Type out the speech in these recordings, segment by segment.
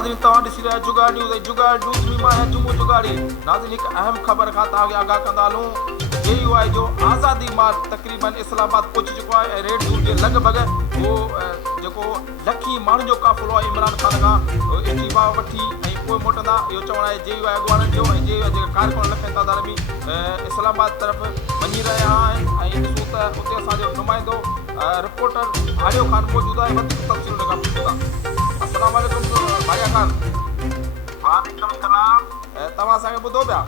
नाज़रीन तव्हां ॾिसी रहिया जुगाड़ न्यूज़ ऐं जुगाड़ न्यूज़ में मां आहियां जुमो जुगाड़ी। नाज़रीन हिकु अहम ख़बर खां तव्हांखे आगाह कंदा हलूं। JUI जो आज़ादी मार्च तक़रीबन इस्लामाबाद पहुची चुको आहे ऐं रेड ज़ोन जे लॻभॻि उहो जेको लखी माण्हुनि जो काफ़िलो आहे इमरान ख़ान खां इस्तीफ़ा वठी ऐं पोइ मोटंदा इहो चवणु आहे JUI अॻुवाणनि जो ऐं JUI जेका कारकुन लखे तादाद में इस्लामाबाद तरफ़ वञी रहिया आहिनि ऐं ॾिसूं त उते असांजो नुमाइंदो रिपोर्टर आर्यो ख़ान मौजूदु आहे वधीक तफ़सील खां पुछूं था। अस्सलाम वालेकुम भाया ख़ान। वालेकुम सलाम। तव्हां असांखे ॿुधो पिया?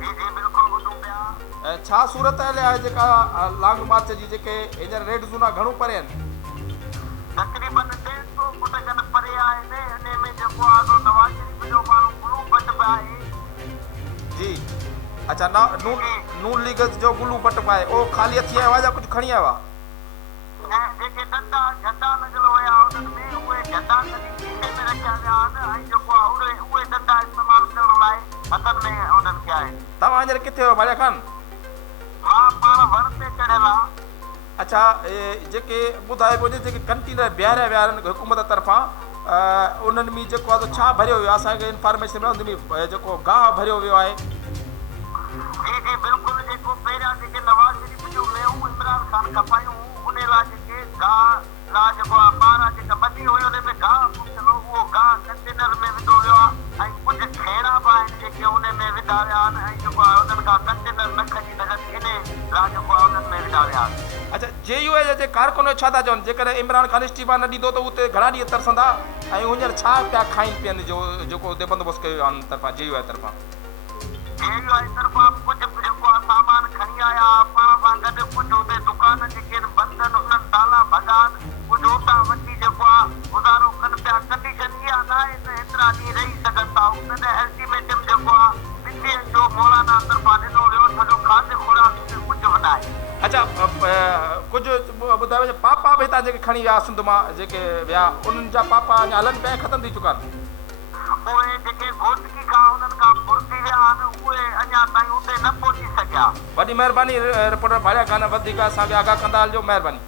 जी जी बिल्कुलु ॿुधूं पिया। छा सूरत हाल आहे जेका लॉन्ग मार्च जी जेके हींअर रेड ज़ोन घणो परे आहिनि? तक़रीबन 150 फुट खनि परे आहिनि। इन में जेको आहे नवाज़ शरीफ़ जो माण्हू गुलू भट्ट बि आहे। जी अच्छा नून लीग जो गुलू भट्ट पाए उहो ख़ाली हथी आयो आहे या कुझु खणी आयो आहे? ऐं जेके झंडा लॻल हुया उन्हनि में उहे झंडा कॾहिं खीसे में रखिया विया आहिनि ऐं जेको आहे उहे झंडा इस्तेमालु करण लाइ हथनि में उन्हनि खे आहिनि। तव्हां हींअर किथे हो भाया ख़ान? मां पाण वण ते चढ़ियल आहे। अच्छा जेके ॿुधाए पियो जेके कंटेनर बीहारिया विया आहिनि हुकूमत तरफ़ां उन्हनि में जेको आहे छा भरियो वियो आहे? असांखे इंफॉर्मेशन मिलियो उन में जेको गाहु भरियो वियो आहे। जी जी बिल्कुलु जेको पहिरियां जेके नवाज़ शरीफ़ जूं मेहूं इमरान ख़ान खपायूं उन लाइ जेके गाहु लाइ जेको आहे ॿारहं जेका ॿधी हुई उन में गाहु पहुचंदो उहो गाहु कंटेनर में विधो वियो आहे ऐं कुझु खेड़ा बि आहिनि जेके उन में विधा विया आहिनि ऐं जेको आहे उन्हनि खां कंटेनर न खणी सघनि इन लाइ जेको आहे उन्हनि में विधा विया आहिनि। अच्छा JUI जे कारकुन छा था चवनि जेकॾहिं इमरान ख़ान इस्तीफ़ा न ॾींदो त उते घणा ॾींहं तरसंदा ऐं हींअर छा पिया खाइनि पीअनि जो जेको उते बंदोबस्तु कयो आहे तरफ़ां JUI तरफ़ां? JUI तरफ़ां कुझु जेको आहे सामान खणी आया पाण सां गॾु कुझु हुते दुकान जेके आहिनि बंदि आहिनि उन्हनि ताला भॻा आहिनि कुझु उतां वठी जेको आहे गुज़ारो कनि पिया। कंडीशन इहा न आहे त एतिरा ॾींहं रही सघनि था। उन अल्टीमेटम जेको आहे ॿिनि ॾींहंनि जो मौलाना तरफ़ां ॾिनो वियो छो खाद्य खुराक कुझु बि न आहे। अच्छा कुझु ॿुधायो पापा बि हितां जेके खणी विया सिंध मां जेके विया उन्हनि जा पापा अञा हलनि पिया ख़तमु थी चुका आहिनि? उहे जेके घोटकी खां उन्हनि खां फुरती विया आहिनि उहे अञा ताईं उते न पहुची सघिया। वॾी महिरबानी रिपोर्टर भाया ख़ान वधीक असांखे आगाह कंदा हलिजो। महिरबानी।